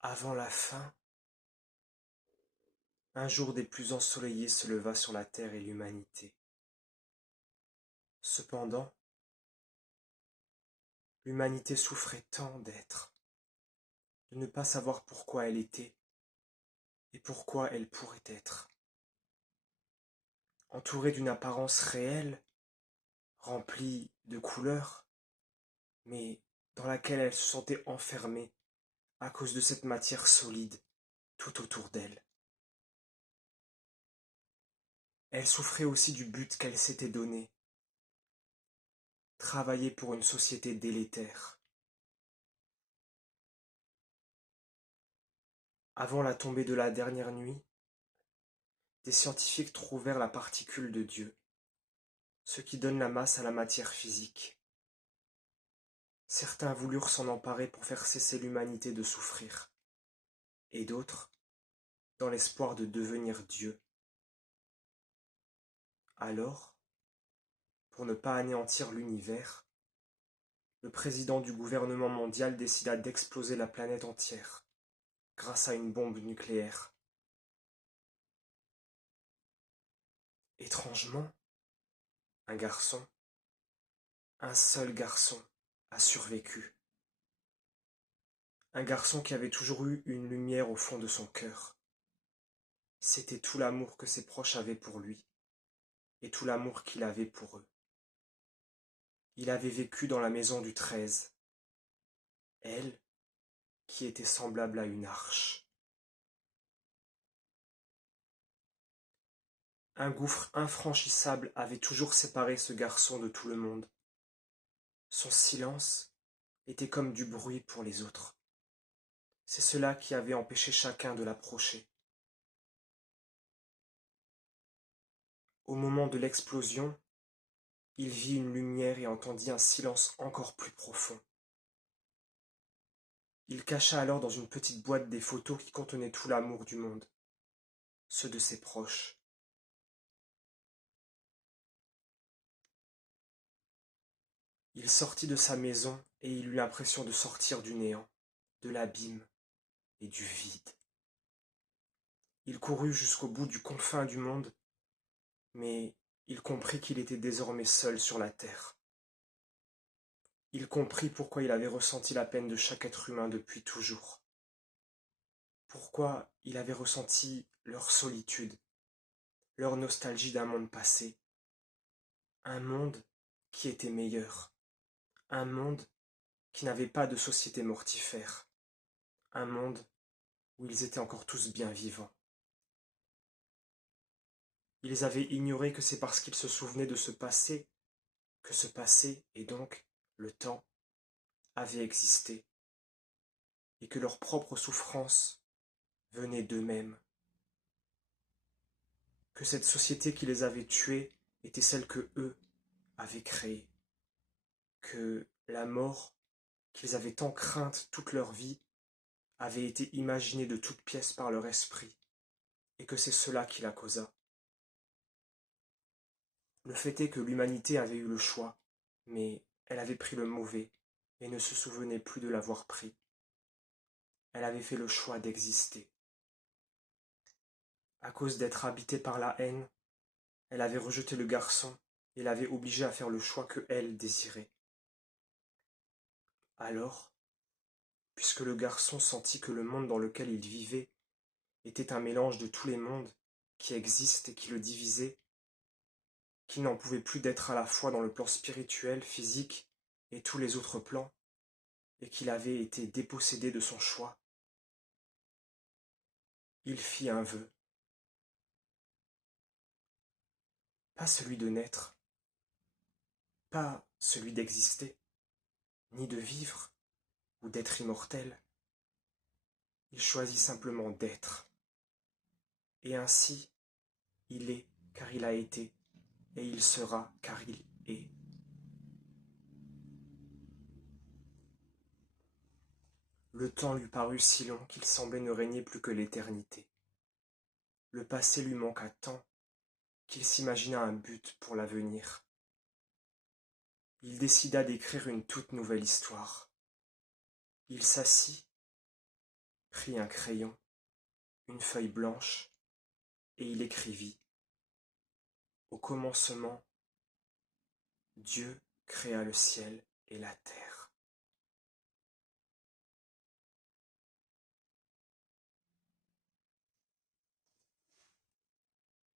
Avant la fin, un jour des plus ensoleillés se leva sur la terre et l'humanité. Cependant, l'humanité souffrait tant d'être, de ne pas savoir pourquoi elle était et pourquoi elle pourrait être. Entourée d'une apparence réelle, remplie de couleurs, mais dans laquelle elle se sentait enfermée à cause de cette matière solide tout autour d'elle. Elle souffrait aussi du but qu'elle s'était donné, travailler pour une société délétère. Avant la tombée de la dernière nuit, des scientifiques trouvèrent la particule de Dieu, ce qui donne la masse à la matière physique. Certains voulurent s'en emparer pour faire cesser l'humanité de souffrir, et d'autres, dans l'espoir de devenir Dieu. Alors, pour ne pas anéantir l'univers, le président du gouvernement mondial décida d'exploser la planète entière, grâce à une bombe nucléaire. Étrangement, un garçon, un seul garçon, a survécu. Un garçon qui avait toujours eu une lumière au fond de son cœur. C'était tout l'amour que ses proches avaient pour lui, et tout l'amour qu'il avait pour eux. Il avait vécu dans la maison du 13, elle, qui était semblable à une arche. Un gouffre infranchissable avait toujours séparé ce garçon de tout le monde. Son silence était comme du bruit pour les autres. C'est cela qui avait empêché chacun de l'approcher. Au moment de l'explosion, il vit une lumière et entendit un silence encore plus profond. Il cacha alors dans une petite boîte des photos qui contenaient tout l'amour du monde, ceux de ses proches. Il sortit de sa maison et il eut l'impression de sortir du néant, de l'abîme et du vide. Il courut jusqu'au bout du confin du monde, mais il comprit qu'il était désormais seul sur la terre. Il comprit pourquoi il avait ressenti la peine de chaque être humain depuis toujours. Pourquoi il avait ressenti leur solitude, leur nostalgie d'un monde passé. Un monde qui était meilleur. Un monde qui n'avait pas de société mortifère. Un monde où ils étaient encore tous bien vivants. Ils avaient ignoré que c'est parce qu'ils se souvenaient de ce passé que ce passé, et donc le temps, avait existé, et que leur propre souffrance venait d'eux-mêmes. Que cette société qui les avait tués était celle que eux avaient créée. Que la mort qu'ils avaient tant crainte toute leur vie avait été imaginée de toutes pièces par leur esprit, et que c'est cela qui la causa. Le fait est que l'humanité avait eu le choix, mais elle avait pris le mauvais, et ne se souvenait plus de l'avoir pris. Elle avait fait le choix d'exister. À cause d'être habitée par la haine, elle avait rejeté le garçon et l'avait obligé à faire le choix que elle désirait. Alors, puisque le garçon sentit que le monde dans lequel il vivait était un mélange de tous les mondes qui existent et qui le divisaient, qu'il n'en pouvait plus d'être à la fois dans le plan spirituel, physique et tous les autres plans, et qu'il avait été dépossédé de son choix, il fit un vœu. Pas celui de naître, pas celui d'exister, ni de vivre ou d'être immortel. Il choisit simplement d'être. Et ainsi, il est car il a été, et il sera car il est. Le temps lui parut si long qu'il semblait ne régner plus que l'éternité. Le passé lui manqua tant qu'il s'imagina un but pour l'avenir. Il décida d'écrire une toute nouvelle histoire. Il s'assit, prit un crayon, une feuille blanche, et il écrivit: Au commencement, Dieu créa le ciel et la terre.